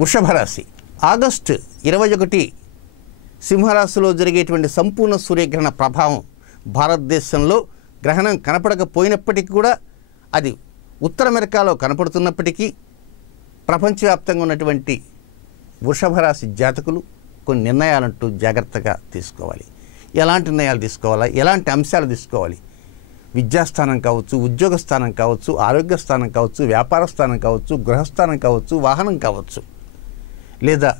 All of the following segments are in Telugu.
వృషభ రాశి ఆగస్టు 21 సింహరాశిలో జరిగేటువంటి సంపూర్ణ సూర్యగ్రహణ ప్రభావం భారతదేశంలో గ్రహణం కనపడకపోయినప్పటికీ కూడా అది ఉత్తర అమెరికాలో కనపడుతున్నప్పటికీ ప్రపంచవ్యాప్తంగా ఉన్నటువంటి వృషభ రాశి జాతకులు కొన్ని నిర్ణయాలంటూ జాగ్రత్తగా తీసుకోవాలి. ఎలాంటి నిర్ణయాలు తీసుకోవాలా, ఎలాంటి అంశాలు తీసుకోవాలి? విద్యాస్థానం కావచ్చు, ఉద్యోగ స్థానం కావచ్చు, ఆరోగ్య స్థానం కావచ్చు, వ్యాపార స్థానం కావచ్చు, గృహస్థానం కావచ్చు, వాహనం కావచ్చు, లేదా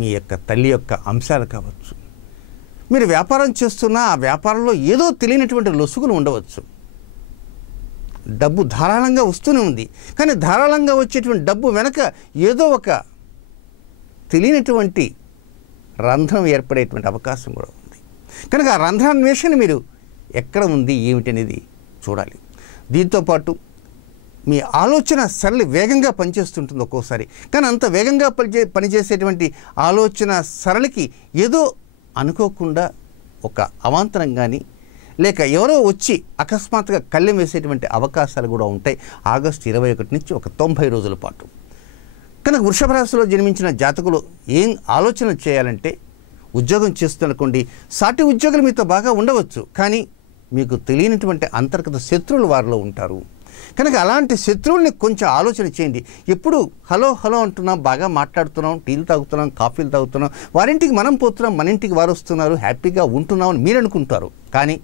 మీ యొక్క తల్లి యొక్క అంశాలు కావచ్చు. మీరు వ్యాపారం చేస్తున్నా ఆ వ్యాపారంలో ఏదో తెలియనటువంటి లొసుగులు ఉండవచ్చు. డబ్బు ధారాళంగా వస్తూనే ఉంది, కానీ ధారాళంగా వచ్చేటువంటి డబ్బు వెనక ఏదో ఒక తెలియనటువంటి రంధ్రం ఏర్పడేటువంటి అవకాశం కూడా ఉంది. కనుక ఆ రంధ్రాన్వేషణ మీరు ఎక్కడ ఉంది ఏమిటి అనేది చూడాలి. దీంతోపాటు మీ ఆలోచన సరళి వేగంగా పనిచేస్తుంటుంది ఒక్కోసారి, కానీ అంత వేగంగా పనిచేసేటువంటి ఆలోచన సరళికి ఏదో అనుకోకుండా ఒక అవాంతరం కానీ లేక ఎవరో వచ్చి అకస్మాత్తుగా కళ్ళెం వేసేటువంటి అవకాశాలు కూడా ఉంటాయి ఆగస్టు 21 నుంచి ఒక 90 రోజుల పాటు. కనుక వృషభ రాశిలో జన్మించిన జాతకులు ఏం ఆలోచన చేయాలంటే, ఉద్యోగం చేస్తున్ననుకోండి, సాటి ఉద్యోగులు మీతో బాగా ఉండవచ్చు, కానీ మీకు తెలియనటువంటి అంతర్గత శత్రువులు వారిలో ఉంటారు. కనుక అలాంటి శత్రువుల్ని కొంచెం ఆలోచన చేయండి. ఎప్పుడు హలో హలో అంటున్నాం, బాగా మాట్లాడుతున్నాం, టీలు తాగుతున్నాం, కాఫీలు తాగుతున్నాం, వారింటికి మనం పోతున్నాం, మన ఇంటికి వారు వస్తున్నారు, హ్యాపీగా ఉంటున్నాం అని మీరు అనుకుంటారు. కానీ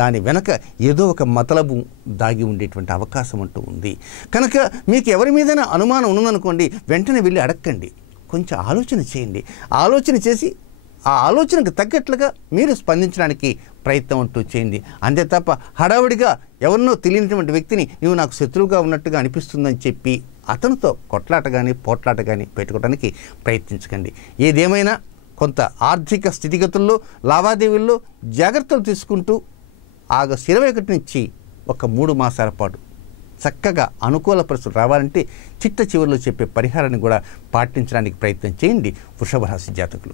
దాని వెనక ఏదో ఒక మతలబు దాగి ఉండేటువంటి అవకాశం అంటూ ఉంది. కనుక మీకు ఎవరి మీదైనా అనుమానం ఉన్నదనుకోండి, వెంటనే వెళ్ళి అడగండి, కొంచెం ఆలోచన చేయండి. ఆలోచన చేసి ఆ ఆలోచనకు తగ్గట్లుగా మీరు స్పందించడానికి ప్రయత్నం అంటూ చేయండి. అంతే తప్ప హడావుడిగా ఎవరినో తెలియనటువంటి వ్యక్తిని నువ్వు నాకు శత్రువుగా ఉన్నట్టుగా అనిపిస్తుందని చెప్పి అతనితో కొట్లాట కానీ పోట్లాట కానీ పెట్టుకోవడానికి ప్రయత్నించకండి. ఏదేమైనా కొంత ఆర్థిక స్థితిగతుల్లో లావాదేవీల్లో జాగ్రత్తలు తీసుకుంటూ ఆగస్టు 21 నుంచి ఒక 3 మాసాల పాటు చక్కగా అనుకూల పరిస్థితులు రావాలంటే చిట్ట చివరిలో చెప్పే పరిహారాన్ని కూడా పాటించడానికి ప్రయత్నం చేయండి వృషభ రాశి జాతకులు.